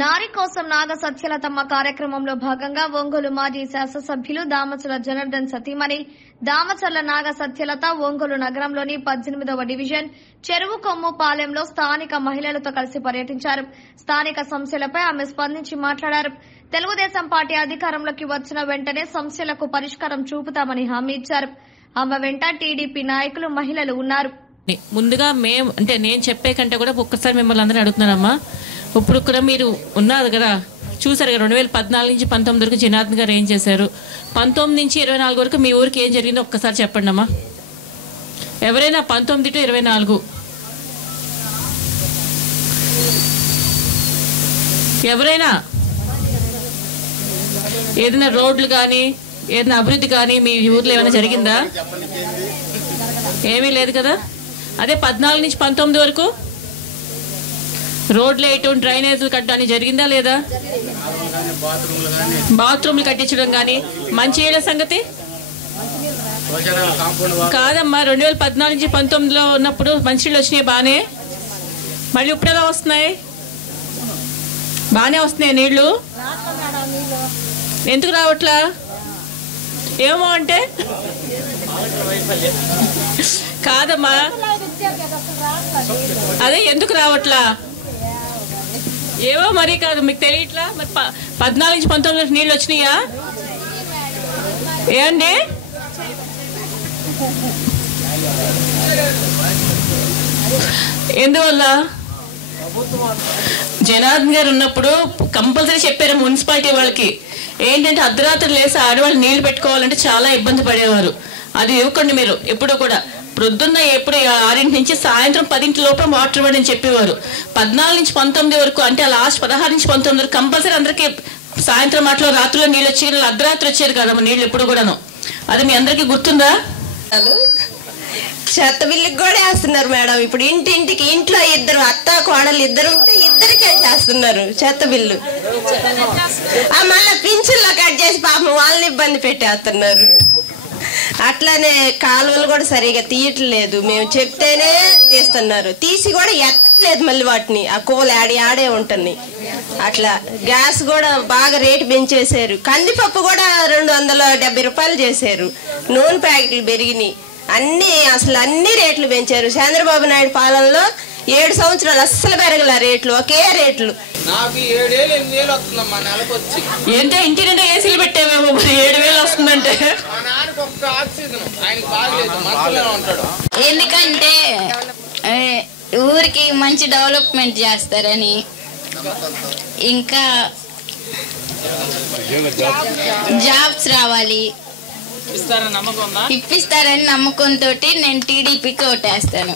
నారి కోసం నాగ సత్యలతమ్మ కార్యక్రమంలో భాగంగా ఒంగోలు మాజీ శాసనసభ్యులు దామచర్ల జనార్దన్ సతీమణి దామచర్ల నాగ సత్యలత ఒంగోలు నగరంలోని 18వ డివిజన్ చెరువు కొమ్ము పాలెంలో స్థానిక మహిళలతో కలిసి పర్యటించారు. స్థానిక సమస్యలపై ఆమె స్పందించి మాట్లాడారు. తెలుగుదేశం పార్టీ అధికారంలోకి వచ్చిన వెంటనే సమస్యలకు పరిష్కారం చూపుతామని హామీ ఇచ్చారు. ఆమె వెంట టీడీపీ నాయకులు, మహిళలు ఉన్నారు. ముందుగా నేను చెప్పే కంటే కూడా ఒక్కసారి మిమ్మల్ని అందరినీ అడుగుతున్నానమ్మా. ఇప్పుడు కూడా మీరు ఉన్నారు కదా, చూసారు కదా 2014 నుంచి 19 వరకు జనార్దన్ గారు ఏం చేశారు, 19 నుంచి 24 వరకు మీ ఊరికి ఏం జరిగిందో ఒక్కసారి చెప్పండి అమ్మా. ఎవరైనా 19 to 24 ఎవరైనా ఏదైనా రోడ్లు కానీ ఏదైనా అభివృద్ధి కానీ మీ ఊర్లో ఏమైనా జరిగిందా? ఏమీ లేదు కదా. అదే 14 నుంచి 19 వరకు రోడ్లు వేయటం, డ్రైనేజీలు కట్టడానికి జరిగిందా లేదా? బాత్రూమ్లు కట్టించడం కానీ, మంచినీళ్ళ సంగతి కాదమ్మా. 2014 నుంచి 19లో ఉన్నప్పుడు మంచినీళ్ళు వచ్చినాయి బానే, మళ్ళీ ఇప్పుడు ఎలా వస్తున్నాయి? బానే వస్తున్నాయి నీళ్లు, ఎందుకు రావట్లా? ఏమో అంటే కాదమ్మా, అదే ఎందుకు రావట్లా ఏవో మరి కాదు, మీకు తెలియట్లా. మరి 14 నుంచి 19 నీళ్ళు వచ్చినాయా ఏమండి? ఎందువల్ల? జనార్దన్ గారు ఉన్నప్పుడు కంపల్సరీ చెప్పారు మున్సిపాలిటీ వాళ్ళకి, ఏంటంటే అర్ధరాత్రి లేసి ఆడవాళ్ళు నీళ్లు పెట్టుకోవాలంటే చాలా ఇబ్బంది పడేవారు. అది ఇవ్వకండి మీరు ఎప్పుడు కూడా. ప్రొద్దున్న ఎప్పుడు 6 నుంచి సాయంత్రం 10 లోపల వాటర్ ఇవ్వండి అని చెప్పేవారు. 14 నుంచి 19 వరకు, అంటే లాస్ట్ 16 నుంచి 19 వరకు కంపల్సరీ అందరికీ సాయంత్రం మాటలో రాత్రిలో నీళ్ళు వచ్చేది, అర్ధరాత్రి వచ్చేది కదమ్మా నీళ్ళు ఎప్పుడు కూడాను. అది మీ అందరికీ గుర్తుందా? చెత్త బిల్లుకి కూడా వేస్తున్నారు మేడం. ఇప్పుడు ఇంటింటికి ఇంట్లో ఇద్దరు అత్త కోడలు ఇద్దరు ఉంటే ఇద్దరికే చేస్తున్నారు చెత్త బిల్లు. మళ్ళీ పింఛన్లో కట్ చేసి పాపం వాళ్ళని ఇబ్బంది పెట్టేస్తున్నారు. అట్లానే కాలువలు కూడా సరిగా తీయట్లేదు, మేము చెప్తేనే తీస్తున్నారు, తీసి కూడా ఎత్తట్లేదు మళ్ళీ వాటిని. ఆ కోలు ఆడే ఉంటుంది. అట్లా గ్యాస్ కూడా బాగా రేటు పెంచేశారు. కందిపప్పు కూడా 270 రూపాయలు చేశారు. నూనె ప్యాకెట్లు పెరిగినాయి. అసలు అన్ని రేట్లు పెంచారు. చంద్రబాబు నాయుడు పాలనలో 7 సంవత్సరాలు అస్సలు పెరగల రేట్లు, ఒకే రేట్లు. ఏంటో ఇంటి నిండా ఏసీలు పెట్టామేమో, 7,000 వస్తుందంటే. ఎందుకంటే ఊరికి మంచి డెవలప్మెంట్ చేస్తారని, ఇంకా జాబ్స్ రావాలి ఇప్పిస్తారని నమ్మకంతో నేను టీడీపీకి ఓటేస్తాను.